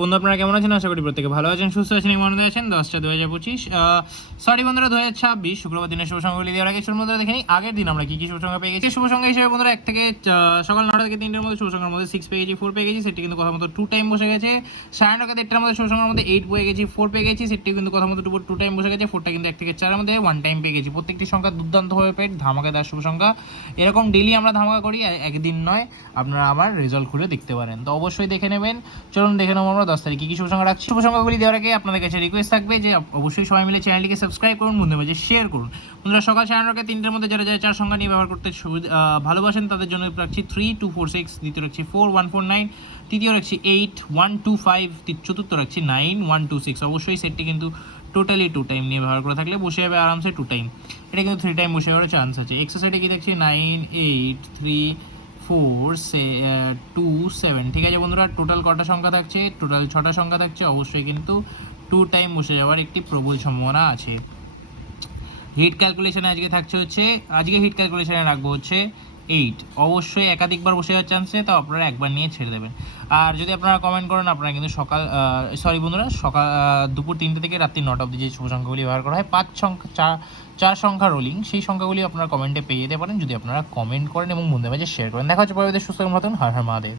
বন্ধু আপনারা কেমন আছেন? আশা করি প্রত্যেকে ভালো আছেন, সুস্থ আছেন এবং আনন্দে আছেন। 10/2025 সরি বন্ধুরা 2026 শুক্রবার দিনের শুভ সংখ্যাগুলি দেওয়ার আগে বন্ধুরা দেখে নিই আগের দিন আমরা কি কি শুভ সংখ্যা পেয়ে গেছি। শুভ সংখ্যা হিসেবে বন্ধুরা 1 থেকে সকাল 9টা থেকে 3টার মধ্যে শুভ সংখ্যার মধ্যে 6 পেয়ে গেছি, 4 পেয়ে গেছি, সেটি কিন্তু কথা মতো 2 টাইম বসে গেছে। 9:30 থেকে 1টার মধ্যে শুভ সংখ্যার মধ্যে 8 পেয়ে গেছি, 4 পেয়ে গেছি, সেটি কিন্তু কথা মতো 2 টাইম বসে গেছে। 4টা কিন্তু 1 থেকে 4এর মধ্যে 1 টাইম পেয়ে গেছি। প্রত্যেকটি সংখ্যা দুর্দান্ত হয়ে পেয়ে ধামাকাদার শুভ সংখ্যা। এরকম ডেইলি আমরা ধামাকা করি, একদিন নয়। আপনারা আমার রেজাল্ট খুলে দেখতে পারেন, তো অবশ্যই দেখে নেবেন। চলুন দেখে নেবো আমরা 10 তারিখ কি কি শুভ সংখ্যা রাখছি। শুভ সংখ্যাগুলি দেওয়ার আগে আপনাদের কাছে রিকোয়েস্ট থাকবে যে অবশ্যই সবাই মিলে চ্যানেলটিকে সাবস্ক্রাইব করুন, বন্ধুদের মাঝে শেয়ার করুন। বন্ধুরা সকাল 9:30 থেকে 3টার মধ্যে যারা যারা 4 সংখ্যা নিয়ে ব্যবহার করতে ভালোবাসেন তাদের জন্য রাখছি 3246, দ্বিতীয় রাখছি 4149, তৃতীয় রাখছি 8125, চতুর্থ রাখছি 9126। অবশ্যই সেটটি কিন্তু টোটালি 2 টাইম নিয়ে ব্যবহার করে থাকলে বসে যাবে আরামসে 2 টাইম। এটা কিন্তু 3 টাইম বসে যাওয়ার চান্স আছে। এক্সারসাইজে কি দেখছি 983427, ঠিক আছে বন্ধুরা। টোটাল কটা সংখ্যা থাকছে? টোটাল 6টা সংখ্যা থাকছে। অবশ্যই কিন্তু 2 টাইম বসে যাওয়ার একটি প্রবল সম্ভাবনা আছে। হিট ক্যালকুলেশনে আজকে হিট ক্যালকুলেশনে রাখবো হচ্ছে 8। অবশ্যই একাধিকবার বসে যাওয়ার চান্সে, তো আপনারা একবার নিয়ে ছেড়ে দেবেন। আর যদি আপনারা কমেন্ট করেন, আপনারা কিন্তু দুপুর 3টে থেকে রাত্রি 9টা অবধি যে শুভ সংখ্যাগুলি ব্যবহার করা হয় 4 সংখ্যা রোলিং, সেই সংখ্যাগুলি আপনারা কমেন্টে পেয়ে যেতে পারেন যদি আপনারা কমেন্ট করেন এবং বন্ধুদের মাঝে শেয়ার করেন। দেখা হচ্ছে পরবর্তী সুস্থ মতন। হর হর মহাদেব।